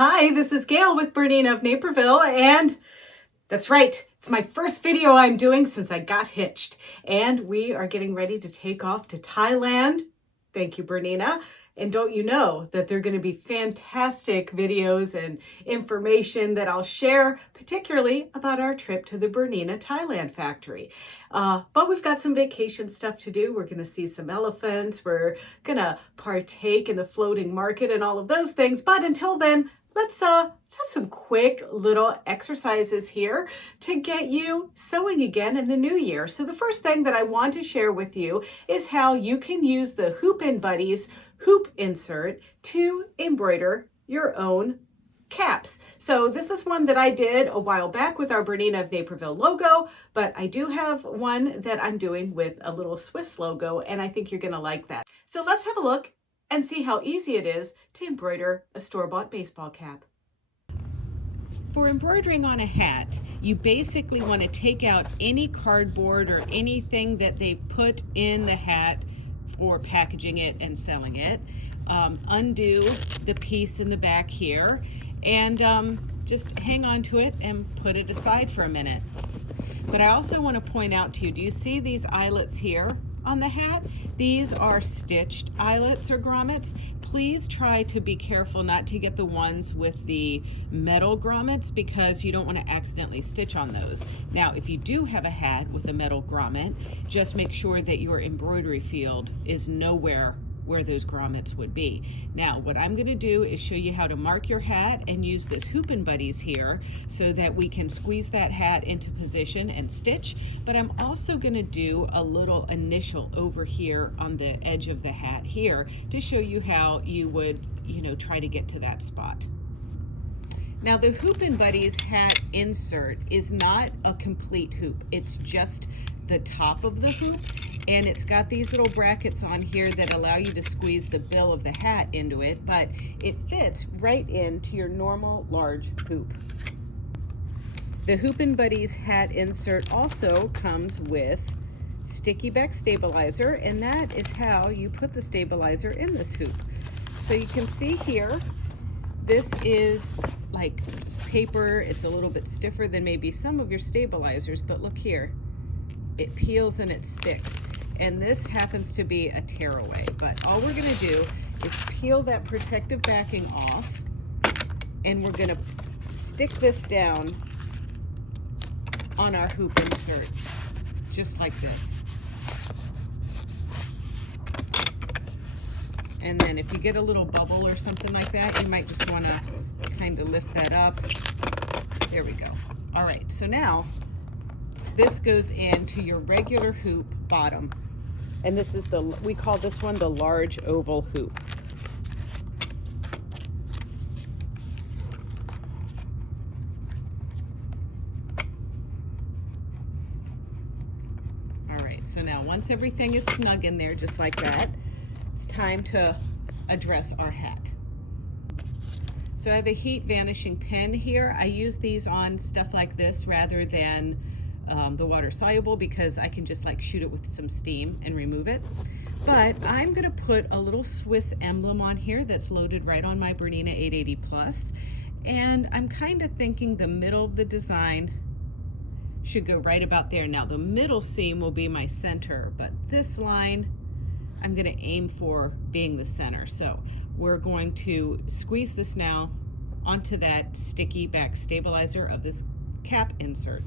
Hi, this is Gayle with BERNINA of Naperville, and that's right, it's my first video I'm doing since I got hitched, and we are getting ready to take off to Thailand. Thank you, BERNINA. And don't you know that they're going to be fantastic videos and information that I'll share, particularly about our trip to the BERNINA Thailand factory. But we've got some vacation stuff to do. We're going to see some elephants. We're going to partake in the floating market and all of those things. But until then, let's have some quick little exercises here to get you sewing again in the new year. So the first thing that I want to share with you is how you can use the Hopp N Buddyz hoop insert to embroider your own caps. So this is one that I did a while back with our BERNINA of Naperville logo, but I do have one that I'm doing with a little Swiss logo, and I think you're going to like that. So let's have a look and see how easy it is to embroider a store-bought baseball cap. For embroidering on a hat, you basically want to take out any cardboard or anything that they've put in the hat for packaging it and selling it. Undo the piece in the back here and just hang on to it and put it aside for a minute. But I also want to point out to you, do you see these eyelets here on the hat? These are stitched eyelets or grommets. Please try to be careful not to get the ones with the metal grommets because you don't want to accidentally stitch on those. Now, if you do have a hat with a metal grommet, just make sure that your embroidery field is nowhere where those grommets would be. Now, what I'm going to do is show you how to mark your hat and use this Hopp N Buddyz here so that we can squeeze that hat into position and stitch, but I'm also going to do a little initial over here on the edge of the hat here to show you how you would, try to get to that spot. Now, the Hopp N Buddyz hat insert is not a complete hoop. It's just the top of the hoop, and it's got these little brackets on here that allow you to squeeze the bill of the hat into it, but it fits right into your normal large hoop. The Hopp N Buddyz hat insert also comes with sticky back stabilizer, and that is how you put the stabilizer in this hoop. So you can see here, this is like paper. It's a little bit stiffer than maybe some of your stabilizers, but look here. It peels and it sticks. And this happens to be a tearaway, but all we're gonna do is peel that protective backing off, and we're gonna stick this down on our hoop insert, just like this. And then if you get a little bubble or something like that, you might just wanna kind of lift that up. There we go. All right, so now this goes into your regular hoop bottom. And this is we call this one the large oval hoop. All right, so now once everything is snug in there, just like that, it's time to address our hat. So I have a heat vanishing pen here. I use these on stuff like this rather than the water soluble because I can just shoot it with some steam and remove it. But I'm gonna put a little Swiss emblem on here that's loaded right on my BERNINA 880 Plus. And I'm kind of thinking the middle of the design should go right about there. Now the middle seam will be my center, but this line I'm gonna aim for being the center. So we're going to squeeze this now onto that sticky back stabilizer of this cap insert.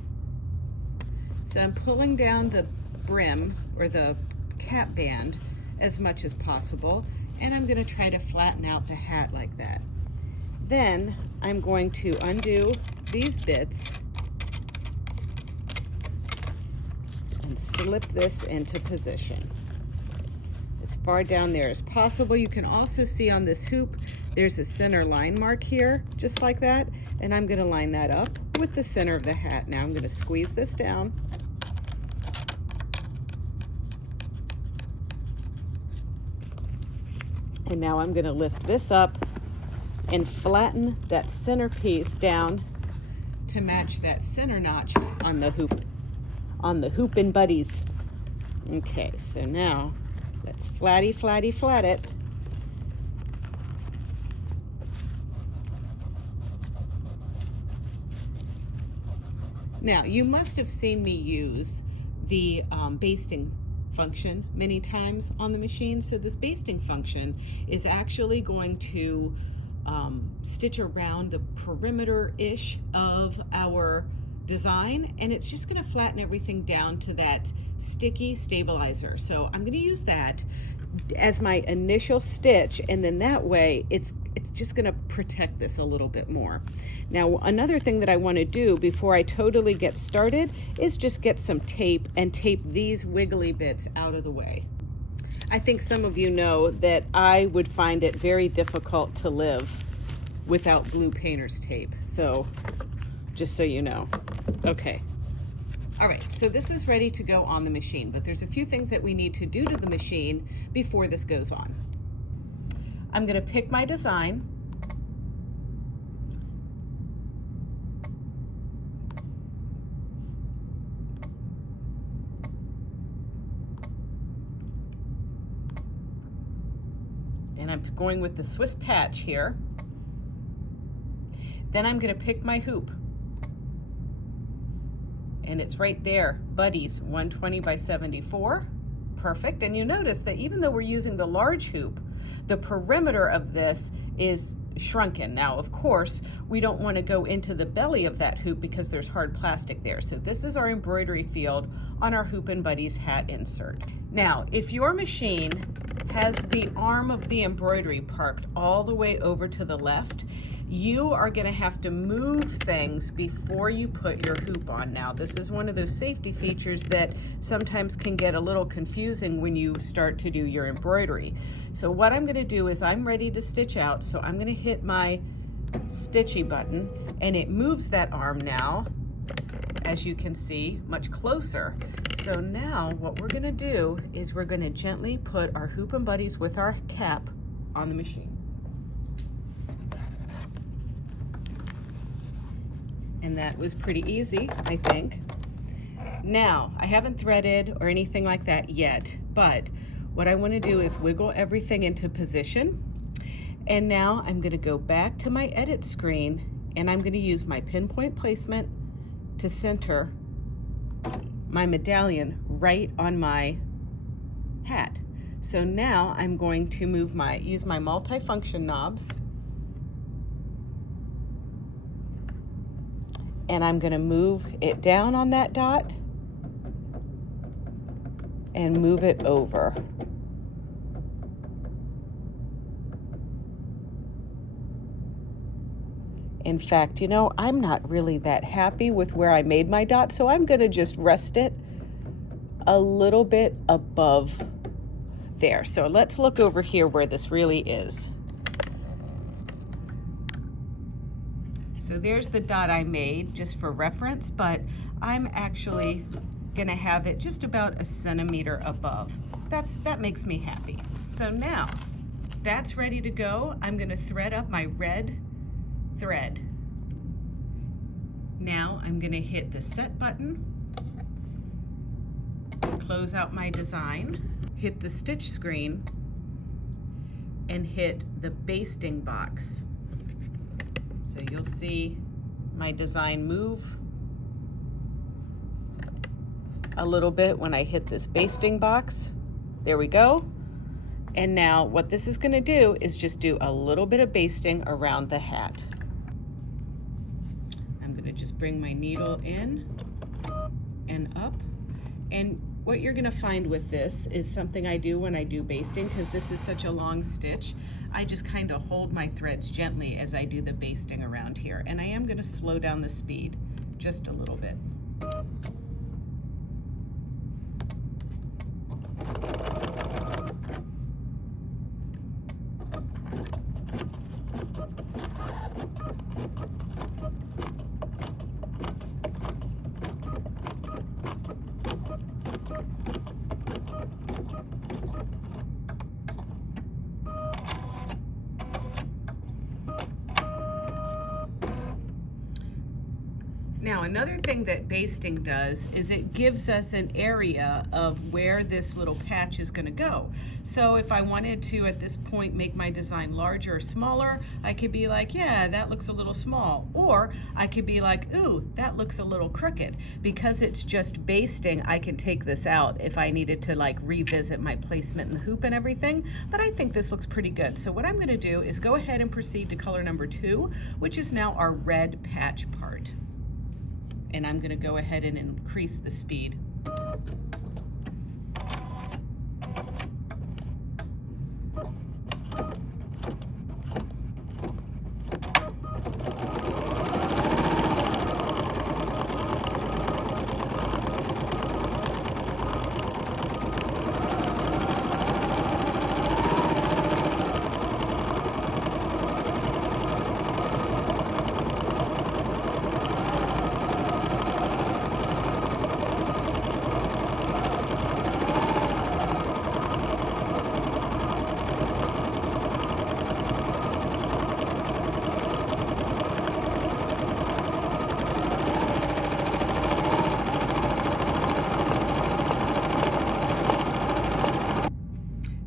So I'm pulling down the brim or the cap band as much as possible, and I'm going to try to flatten out the hat like that. Then I'm going to undo these bits and slip this into position as far down there as possible. You can also see on this hoop there's a center line mark here, just like that, and I'm going to line that up with the center of the hat. Now I'm going to squeeze this down. And now I'm going to lift this up and flatten that center piece down to match that center notch on the Hopp N Buddyz. Okay, so now let's flat it. Now, you must have seen me use the basting function many times on the machine. So this basting function is actually going to stitch around the perimeter-ish of our design, and it's just going to flatten everything down to that sticky stabilizer. So I'm going to use that as my initial stitch, and then that way it's just going to protect this a little bit more. Now, another thing that I want to do before I totally get started is just get some tape and tape these wiggly bits out of the way. I think some of you know that I would find it very difficult to live without blue painter's tape, so just so you know. Okay. All right, so this is ready to go on the machine, but there's a few things that we need to do to the machine before this goes on. I'm going to pick my design. And I'm going with the Swiss patch here. Then I'm going to pick my hoop. And it's right there, Buddyz 120 by 74. Perfect. And you notice that even though we're using the large hoop, the perimeter of this is shrunken. Now, of course, we don't want to go into the belly of that hoop because there's hard plastic there. So this is our embroidery field on our Hopp N Buddyz hat insert. Now, if your machine has the arm of the embroidery parked all the way over to the left, you are going to have to move things before you put your hoop on. Now, this is one of those safety features that sometimes can get a little confusing when you start to do your embroidery. So what I'm going to do is I'm ready to stitch out, so I'm going to hit my stitchy button, and it moves that arm now, as you can see, much closer. So now what we're going to do is we're going to gently put our Hopp N Buddyz with our cap on the machine. And that was pretty easy, I think. Now, I haven't threaded or anything like that yet, but what I want to do is wiggle everything into position. And now I'm going to go back to my edit screen, and I'm going to use my pinpoint placement to center my medallion right on my hat. So now I'm going to use my multifunction knobs, and I'm going to move it down on that dot and move it over. In fact, you know, I'm not really that happy with where I made my dot, so I'm going to just rest it a little bit above there. So let's look over here where this really is. So there's the dot I made just for reference, but I'm actually gonna have it just about a centimeter above. That makes me happy. So now that's ready to go. I'm gonna thread up my red thread. Now I'm gonna hit the set button, close out my design, hit the stitch screen, and hit the basting box. So you'll see my design move a little bit when I hit this basting box. There we go. And now what this is going to do is just do a little bit of basting around the hat. I'm going to just bring my needle in and up. And what you're going to find with this is something I do when I do basting, because this is such a long stitch. I just kind of hold my threads gently as I do the basting around here. And I am going to slow down the speed just a little bit. Now, another thing that basting does is it gives us an area of where this little patch is going to go. So if I wanted to, at this point, make my design larger or smaller, I could be like, yeah, that looks a little small. Or I could be like, ooh, that looks a little crooked. Because it's just basting, I can take this out if I needed to like revisit my placement in the hoop and everything. But I think this looks pretty good. So what I'm going to do is go ahead and proceed to color number 2, which is now our red patch part. And I'm going to go ahead and increase the speed.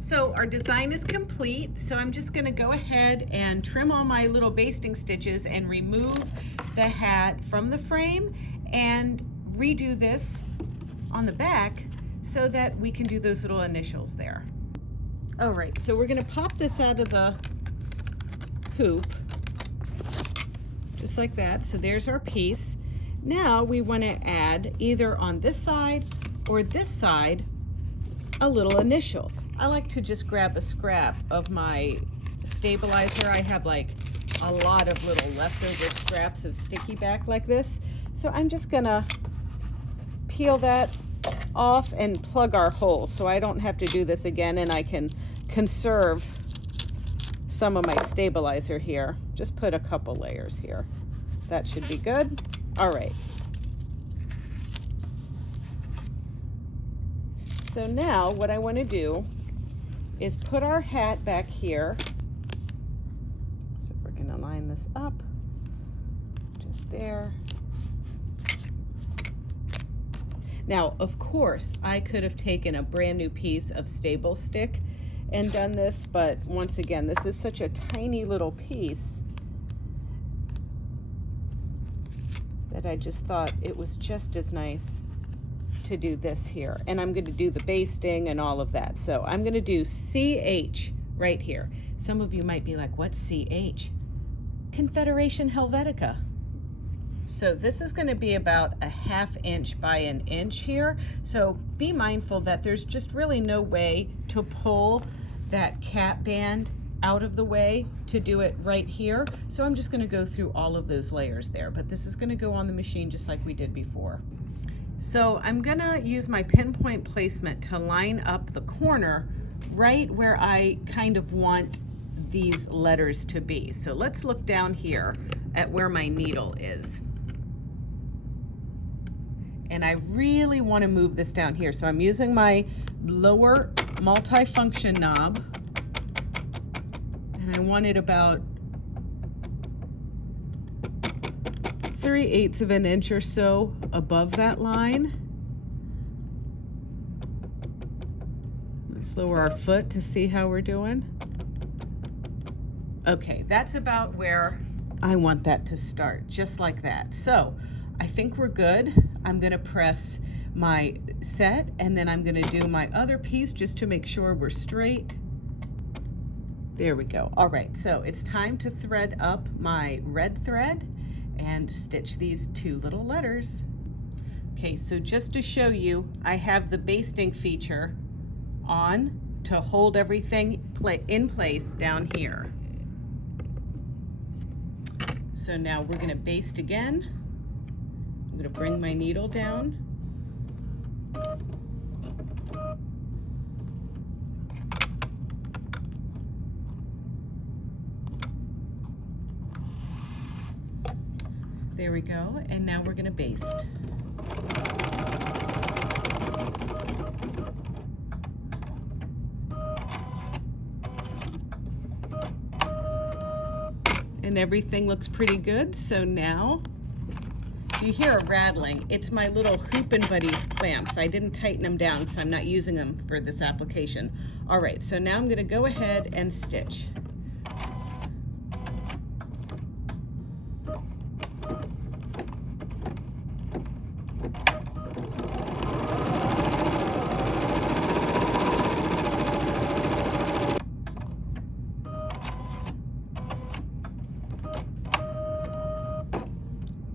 So our design is complete, so I'm just going to go ahead and trim all my little basting stitches and remove the hat from the frame and redo this on the back so that we can do those little initials there. All right, so we're going to pop this out of the hoop, just like that. So there's our piece. Now we want to add either on this side or this side a little initial. I like to just grab a scrap of my stabilizer. I have like a lot of little leftover scraps of sticky back like this. So I'm just gonna peel that off and plug our hole so I don't have to do this again, and I can conserve some of my stabilizer here. Just put a couple layers here. That should be good. All right. So now what I want to do is put our hat back here. So we're going to line this up just there. Now, of course, I could have taken a brand new piece of Stabil Stick and done this, but once again, this is such a tiny little piece that I just thought it was just as nice to do this here. And I'm going to do the basting and all of that. So I'm going to do CH right here. Some of you might be like, what's CH? Confederation Helvetica. So this is going to be about a 1/2 inch by 1 inch here. So be mindful that there's just really no way to pull that cap band out of the way to do it right here. So I'm just going to go through all of those layers there, but this is going to go on the machine just like we did before. So I'm gonna use my pinpoint placement to line up the corner right where I kind of want these letters to be. So let's look down here at where my needle is. And I really want to move this down here. So I'm using my lower multifunction knob, and I want it about 3/8 of an inch or so above that line. Let's lower our foot to see how we're doing. Okay, that's about where I want that to start, just like that. So I think we're good. I'm gonna press my set, and then I'm gonna do my other piece just to make sure we're straight. There we go. All right, so it's time to thread up my red thread and stitch these 2 little letters. Okay, so just to show you, I have the basting feature on to hold everything in place down here. So now we're going to baste again. I'm going to bring my needle down. There we go, and now we're going to baste. And everything looks pretty good, so now you hear a rattling, it's my little Hoop N Buddyz clamps. I didn't tighten them down because I'm not using them for this application. All right, so now I'm going to go ahead and stitch.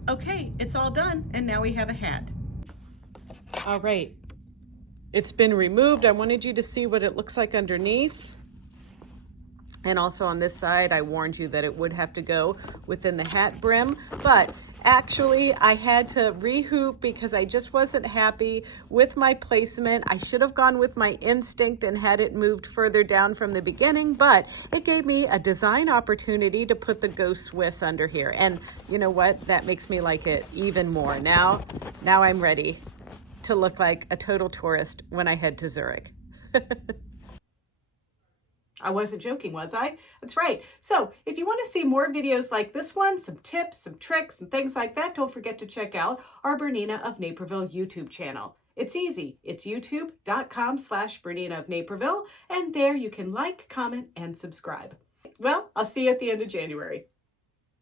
Okay, it's all done, and now we have a hat. All right, it's been removed. I wanted you to see what it looks like underneath. And also on this side, I warned you that it would have to go within the hat brim, but actually I had to rehoop because I just wasn't happy with my placement. I should have gone with my instinct and had it moved further down from the beginning, but it gave me a design opportunity to put the Ghost Swiss under here. And you know what? That makes me like it even more. Now I'm ready to look like a total tourist when I head to Zurich. I wasn't joking, was I? That's right. So if you want to see more videos like this one, some tips, some tricks, and things like that, don't forget to check out our Bernina of Naperville YouTube channel. It's easy. It's youtube.com/Bernina of Naperville, and there you can like, comment, and subscribe. Well, I'll see you at the end of January.